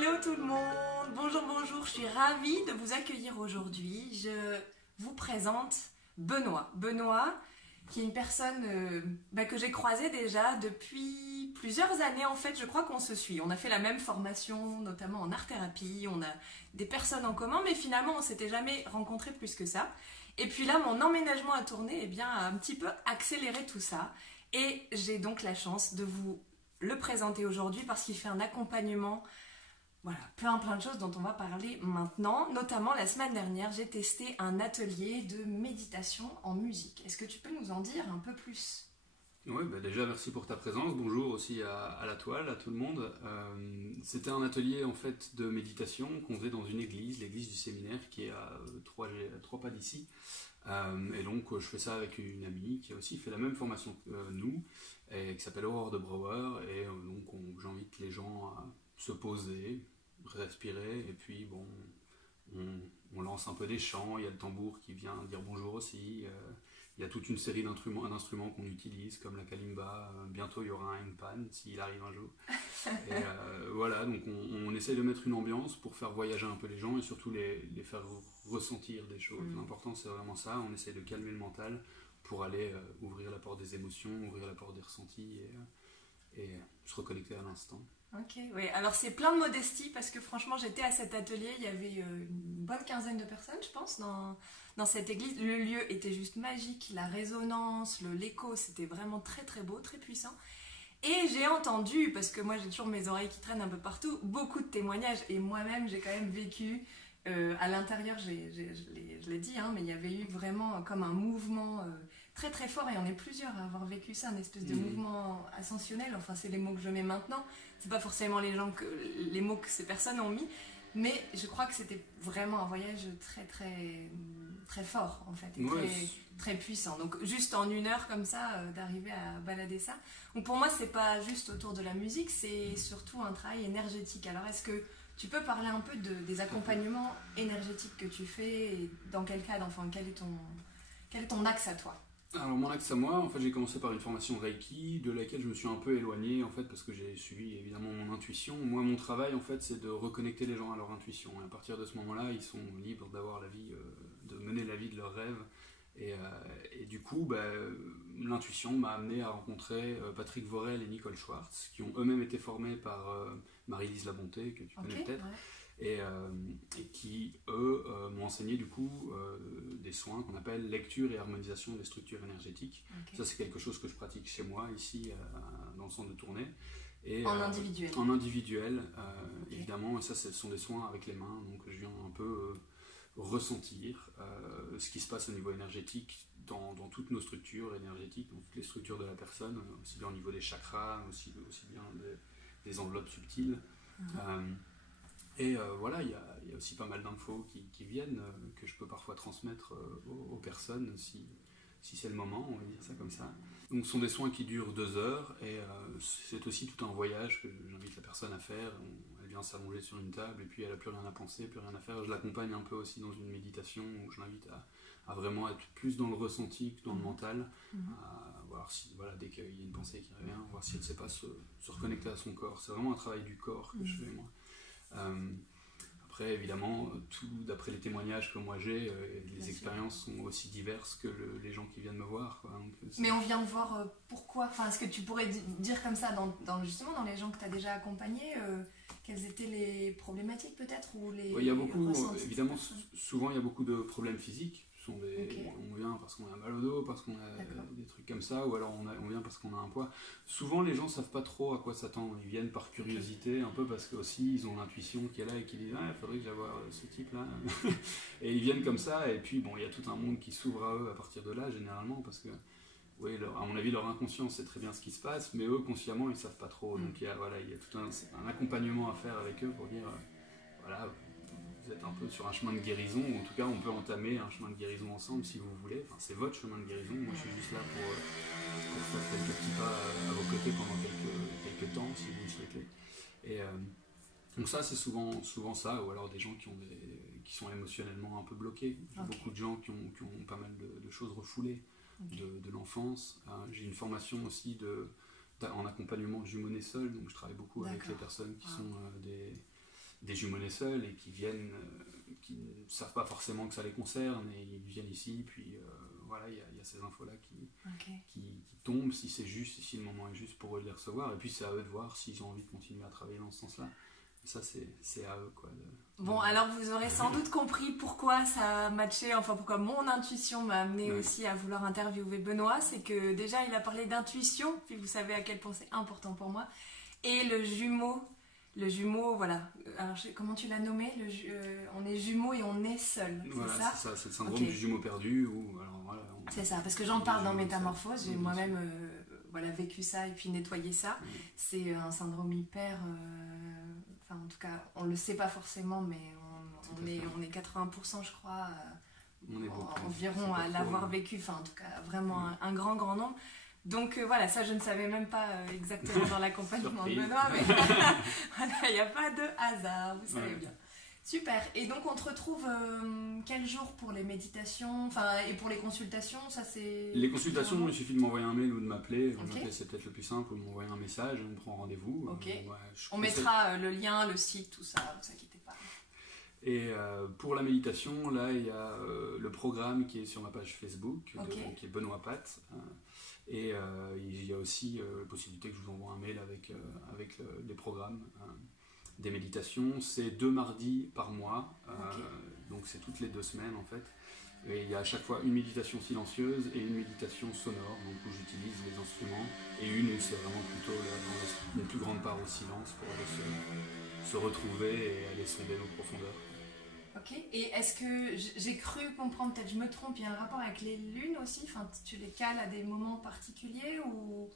Hello tout le monde, bonjour, je suis ravie de vous accueillir aujourd'hui. Je vous présente Benoît. Benoît, qui est une personne que j'ai croisée déjà depuis plusieurs années en fait, je crois qu'on se suit. On a fait la même formation, notamment en art-thérapie, on a des personnes en commun, mais finalement on s'était jamais rencontrés plus que ça. Et puis là, mon emménagement à tourner a un petit peu accéléré tout ça. Et j'ai donc la chance de vous le présenter aujourd'hui parce qu'il fait un accompagnement, voilà, plein de choses dont on va parler maintenant. Notamment, la semaine dernière, j'ai testé un atelier de méditation en musique. Est-ce que tu peux nous en dire un peu plus ? Oui, déjà merci pour ta présence. Bonjour aussi à la toile, à tout le monde. C'était un atelier en fait de méditation qu'on faisait dans une église, l'église du séminaire qui est à trois pas d'ici. Et donc je fais ça avec une amie qui a aussi fait la même formation que nous, et qui s'appelle Aurore de Brouwer. Et donc j'invite les gens à se poser, respirer, et puis bon, on lance un peu des chants. Il y a le tambour qui vient dire bonjour aussi. Il y a toute une série d'instruments qu'on utilise, comme la kalimba. Bientôt, il y aura un hengpan, s'il arrive un jour. Et voilà, donc on essaye de mettre une ambiance pour faire voyager un peu les gens et surtout les faire ressentir des choses. L'important, c'est vraiment ça. On essaye de calmer le mental pour aller ouvrir la porte des émotions, ouvrir la porte des ressentis et se reconnecter à l'instant. Ok, oui, alors c'est plein de modestie parce que franchement j'étais à cet atelier, il y avait une bonne quinzaine de personnes je pense dans cette église. Le lieu était juste magique, la résonance, l'écho, c'était vraiment très très beau, très puissant. Et j'ai entendu, parce que moi j'ai toujours mes oreilles qui traînent un peu partout, beaucoup de témoignages et moi-même j'ai quand même vécu à l'intérieur, je l'ai dit, hein, mais il y avait eu vraiment comme un mouvement très très fort et on est plusieurs à avoir vécu ça, un espèce de mouvement ascensionnel, enfin c'est les mots que je mets maintenant, c'est pas forcément les mots que ces personnes ont mis, mais je crois que c'était vraiment un voyage très très très fort en fait, et très puissant. Donc juste en une heure comme ça, d'arriver à balader ça. Donc pour moi c'est pas juste autour de la musique, c'est surtout un travail énergétique. Alors est-ce que tu peux parler un peu des accompagnements énergétiques que tu fais et dans quel cadre, enfin quel est ton axe à toi ? Alors mon axe à moi, en fait j'ai commencé par une formation Reiki, de laquelle je me suis un peu éloigné en fait parce que j'ai suivi évidemment mon intuition. Moi mon travail en fait c'est de reconnecter les gens à leur intuition. Et à partir de ce moment-là, ils sont libres d'avoir la vie, de mener la vie de leurs rêves. Et du coup, l'intuition m'a amené à rencontrer Patrick Vorel et Nicole Schwartz, qui ont eux-mêmes été formés par Marie-Lise Labonté, que tu connais peut-être. Ouais. Et qui, eux, m'ont enseigné du coup des soins qu'on appelle lecture et harmonisation des structures énergétiques. Okay. Ça, c'est quelque chose que je pratique chez moi, ici, dans le centre de tournée. Et, en individuel. En individuel, okay. Évidemment. Et ça, ce sont des soins avec les mains. Donc, je viens un peu ressentir ce qui se passe au niveau énergétique dans toutes nos structures énergétiques, dans toutes les structures de la personne, aussi bien au niveau des chakras, aussi bien des enveloppes subtiles. Voilà, il y a aussi pas mal d'infos qui viennent, que je peux parfois transmettre aux personnes si c'est le moment, on va dire ça comme ça. Donc ce sont des soins qui durent 2 heures et c'est aussi tout un voyage que j'invite la personne à faire. Elle vient s'allonger sur une table et puis elle n'a plus rien à penser, plus rien à faire. Je l'accompagne un peu aussi dans une méditation où je l'invite à vraiment être plus dans le ressenti que dans le mental, à voir si, voilà, dès qu'il y a une pensée qui revient, voir si elle ne sait pas se reconnecter à son corps. C'est vraiment un travail du corps que je fais moi. Après évidemment, tout d'après les témoignages que moi j'ai, les expériences sont aussi diverses que les gens qui viennent me voir, quoi. Donc, mais on vient de voir pourquoi, enfin, est-ce que tu pourrais dire comme ça justement dans les gens que tu as déjà accompagnés, quelles étaient les problématiques peut-être ou les il y a beaucoup, évidemment, souvent il y a beaucoup de problèmes physiques. On vient parce qu'on a mal au dos, parce qu'on a des trucs comme ça, ou alors on vient parce qu'on a un poids. Souvent les gens ne savent pas trop à quoi s'attendre, ils viennent par curiosité, un peu parce qu'aussi ils ont l'intuition qui est là et qui disent il faudrait que j'aille voir ce type là. Et ils viennent comme ça, et puis bon, il y a tout un monde qui s'ouvre à eux à partir de là généralement, parce que oui, à mon avis leur inconscient sait très bien ce qui se passe, mais eux consciemment ils ne savent pas trop. Donc il y a tout un accompagnement à faire avec eux pour dire voilà, vous êtes un peu sur un chemin de guérison, ou en tout cas on peut entamer un chemin de guérison ensemble si vous voulez. Enfin, c'est votre chemin de guérison, moi je suis juste là pour faire quelques petits pas à vos côtés pendant quelques temps si vous le souhaitez. Et donc ça c'est souvent ça, ou alors des gens qui sont émotionnellement un peu bloqués. J'ai beaucoup de gens qui ont pas mal de choses refoulées de l'enfance. J'ai une formation aussi en accompagnement jumeau-né seul, donc je travaille beaucoup avec les personnes qui sont des jumeaux nés seuls et qui viennent, qui ne savent pas forcément que ça les concerne et ils viennent ici, puis voilà, il y a ces infos-là qui tombent, si c'est juste, si le moment est juste pour eux de les recevoir, et puis c'est à eux de voir s'ils ont envie de continuer à travailler dans ce sens-là. Ça, c'est à eux, quoi. Bon, alors vous aurez sans doute compris pourquoi ça a matché, enfin pourquoi mon intuition m'a amené aussi à vouloir interviewer Benoît. C'est que déjà, il a parlé d'intuition, puis vous savez à quel point c'est important pour moi. Et le jumeau, voilà. Alors, comment tu l'as nommé on est jumeaux et on est seuls, voilà, c'est ça? C'est ça, c'est le syndrome du jumeau perdu. Alors, voilà, c'est ça, parce que j'en parle dans Métamorphose, j'ai moi-même vécu ça et puis nettoyé ça. C'est un syndrome hyper... Enfin, en tout cas, on ne le sait pas forcément, mais on est 80%, je crois, environ à l'avoir vécu. Enfin, en tout cas, vraiment un grand nombre. Donc voilà, ça, je ne savais même pas exactement dans l'accompagnement de Benoît, mais voilà, il n'y a pas de hasard, vous savez bien. Super. Et donc, on te retrouve quel jour pour les méditations, et pour les consultations, ça c'est... Les consultations, il suffit de m'envoyer un mail ou de m'appeler. M'appeler, c'est peut-être le plus simple, ou de m'envoyer un message et on prend rendez-vous. On mettra le lien, le site, tout ça, ne vous inquiétez pas. Et pour la méditation, là, il y a le programme qui est sur ma page Facebook, qui est Benoît Pat. Et il y a aussi la possibilité que je vous envoie un mail avec les programmes. Des méditations, c'est 2 mardis par mois, donc c'est toutes les 2 semaines en fait. Et il y a à chaque fois une méditation silencieuse et une méditation sonore, donc où j'utilise les instruments, et une où c'est vraiment plutôt une plus grande part au silence pour aller se retrouver et aller sonder nos profondeurs. Ok, et est-ce que j'ai cru comprendre, peut-être je me trompe, il y a un rapport avec les lunes aussi, enfin, tu les cales à des moments particuliers ou...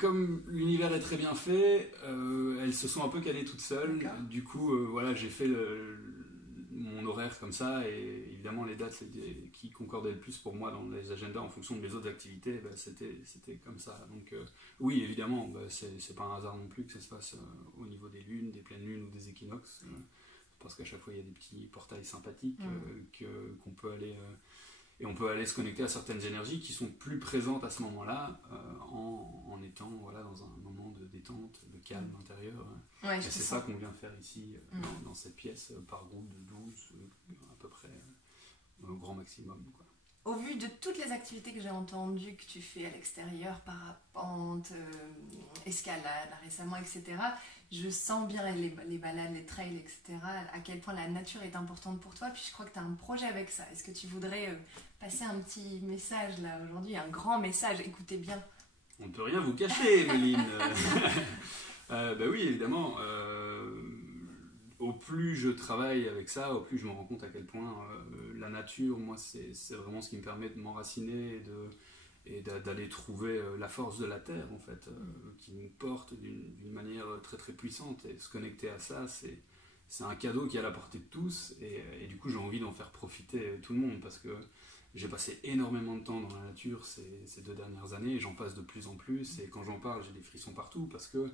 Comme l'univers est très bien fait, elles se sont un peu calées toutes seules. Du coup, voilà, j'ai fait mon horaire comme ça, et évidemment les dates qui concordaient le plus pour moi dans les agendas en fonction de mes autres activités, c'était comme ça. Donc oui, évidemment, c'est pas un hasard non plus que ça se fasse au niveau des lunes, des pleines lunes ou des équinoxes, parce qu'à chaque fois il y a des petits portails sympathiques qu'on peut aller... Et on peut aller se connecter à certaines énergies qui sont plus présentes à ce moment-là, en étant dans un moment de détente, de calme intérieur. Et c'est ça qu'on vient faire ici, dans cette pièce, par groupe de 12, à peu près, au grand maximum, quoi. Au vu de toutes les activités que j'ai entendues que tu fais à l'extérieur, parapente, escalade récemment, etc., je sens bien les balades, les trails, etc., à quel point la nature est importante pour toi. Puis je crois que tu as un projet avec ça. Est-ce que tu voudrais passer un petit message là aujourd'hui, un grand message? Écoutez bien. On ne peut rien vous cacher, Méline. Oui, évidemment. Au plus je travaille avec ça, au plus je me rends compte à quel point la nature, moi, c'est vraiment ce qui me permet de m'enraciner et d'aller trouver la force de la terre, en fait, qui nous porte d'une manière très très puissante. Et se connecter à ça, c'est un cadeau qui est à la portée de tous, et du coup j'ai envie d'en faire profiter tout le monde, parce que j'ai passé énormément de temps dans la nature ces 2 dernières années, et j'en passe de plus en plus, et quand j'en parle j'ai des frissons partout, parce que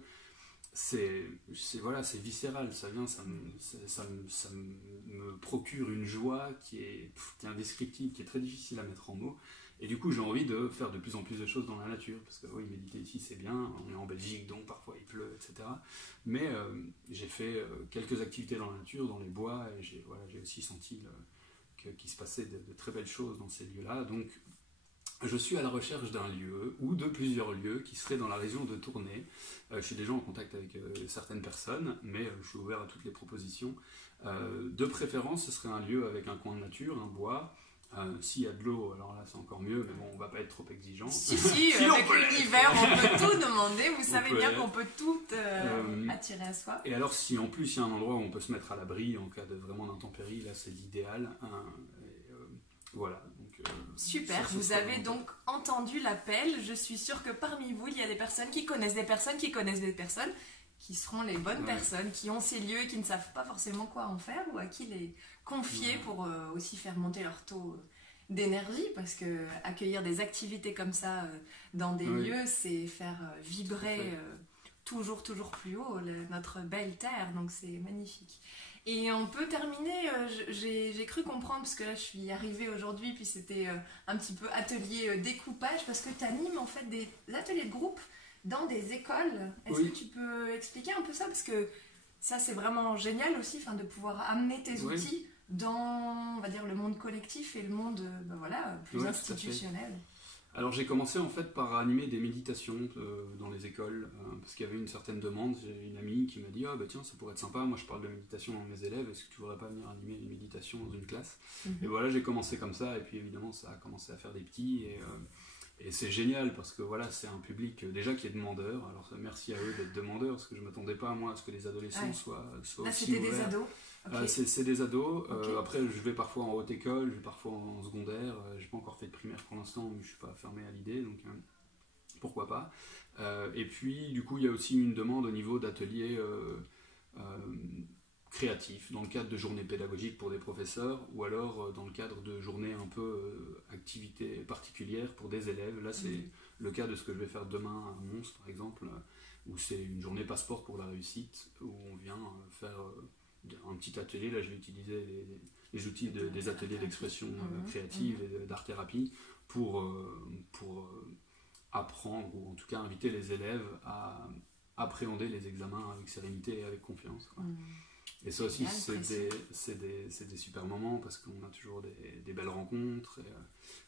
c'est viscéral, ça me procure une joie qui est indescriptible, qui est très difficile à mettre en mots. Et du coup, j'ai envie de faire de plus en plus de choses dans la nature, parce que oui, méditer ici, c'est bien, on est en Belgique, donc parfois il pleut, etc. Mais j'ai fait quelques activités dans la nature, dans les bois, et j'ai aussi senti qu'il se passait de très belles choses dans ces lieux-là. Donc, je suis à la recherche d'un lieu, ou de plusieurs lieux, qui seraient dans la région de Tournai. Je suis déjà en contact avec certaines personnes, mais je suis ouvert à toutes les propositions. De préférence, ce serait un lieu avec un coin de nature, un bois. S'il y a de l'eau, alors là c'est encore mieux, mais bon, on va pas être trop exigeant. Si, avec l'univers, on peut tout demander, vous savez bien qu'on peut tout attirer à soi. Et alors, si en plus il y a un endroit où on peut se mettre à l'abri en cas de vraiment d'intempérie, là c'est l'idéal. Voilà. Donc, super, vous avez donc entendu l'appel. Je suis sûre que parmi vous, il y a des personnes qui connaissent des personnes qui connaissent des personnes qui seront les bonnes personnes, qui ont ces lieux et qui ne savent pas forcément quoi en faire, ou à qui les confier pour aussi faire monter leur taux d'énergie, parce que accueillir des activités comme ça dans des lieux, c'est faire vibrer toujours plus haut notre belle terre, donc c'est magnifique. Et on peut terminer, j'ai cru comprendre, parce que là je suis arrivée aujourd'hui, puis c'était un petit peu atelier découpage, parce que tu animes en fait des ateliers de groupe dans des écoles. Est-ce que tu peux expliquer un peu ça? Parce que Ça, c'est vraiment génial aussi, de pouvoir amener tes outils dans, on va dire, le monde collectif et le monde plus institutionnel. Alors j'ai commencé en fait par animer des méditations dans les écoles, parce qu'il y avait une certaine demande. J'ai une amie qui m'a dit « Ah bah tiens, ça pourrait être sympa, moi je parle de méditation dans mes élèves, est-ce que tu voudrais pas venir animer une méditation dans une classe ?» Et voilà, j'ai commencé comme ça, et puis évidemment ça a commencé à faire des petits, et c'est génial parce que voilà, c'est un public déjà qui est demandeur. Alors merci à eux d'être demandeurs, parce que je ne m'attendais pas moi à ce que les adolescents soient Là, aussi c'était ouverts. Des ados. Okay. C'est des ados. Après, je vais parfois en haute école, je vais parfois en secondaire. J'ai pas encore fait de primaire pour l'instant, mais je suis pas fermé à l'idée, donc pourquoi pas. Et puis, du coup, il y a aussi une demande au niveau d'ateliers créatifs, dans le cadre de journées pédagogiques pour des professeurs, ou alors dans le cadre de journées un peu activités particulières pour des élèves. Là, c'est le cas de ce que je vais faire demain à Mons, par exemple, où c'est une journée passeport pour la réussite, où on vient faire un petit atelier. Là je vais utiliser les outils des ateliers d'expression créative et d'art-thérapie pour apprendre, ou en tout cas inviter les élèves à appréhender les examens avec sérénité et avec confiance. Et ça aussi c'est des super moments, parce qu'on a toujours des belles rencontres.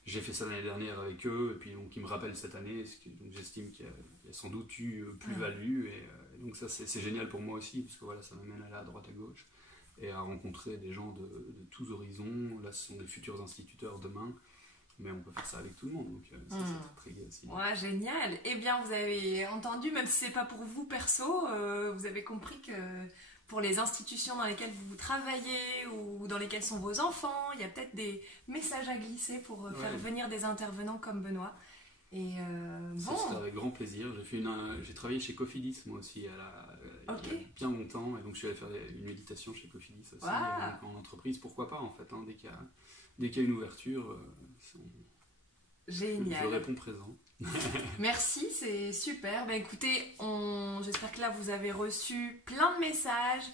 J'ai fait ça l'année dernière avec eux, et puis donc ils me rappellent cette année, donc j'estime qu'il y a sans doute eu plus-value, et donc ça c'est génial pour moi aussi, parce que voilà, ça m'amène à aller à droite à gauche et à rencontrer des gens de tous horizons. Là ce sont des futurs instituteurs demain, mais on peut faire ça avec tout le monde, donc ça c'est très gai aussi. Ouais, génial. Eh bien, vous avez entendu, même si c'est pas pour vous perso, vous avez compris que pour les institutions dans lesquelles vous travaillez ou dans lesquelles sont vos enfants, il y a peut-être des messages à glisser pour faire venir des intervenants comme Benoît. Et ça serait avec grand plaisir. J'ai travaillé chez Cofidis moi aussi il y a bien longtemps, et donc je suis allé faire une méditation chez Cofidis aussi, donc en entreprise. Pourquoi pas en fait, dès qu'il y a une ouverture, génial. Je réponds présent. Merci, c'est super. Écoutez, j'espère que là vous avez reçu plein de messages.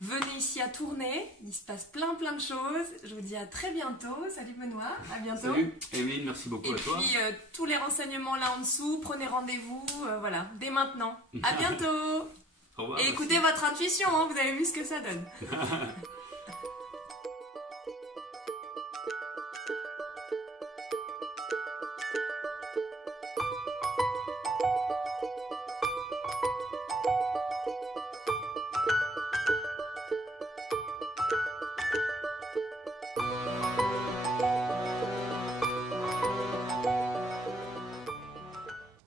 Venez ici à Tournai, il se passe plein de choses. Je vous dis à très bientôt. Salut Benoît, à bientôt. Salut Émile, merci beaucoup à toi. Et puis tous les renseignements là en dessous, prenez rendez-vous, dès maintenant. À bientôt. Au revoir, et écoutez votre intuition, vous avez vu ce que ça donne.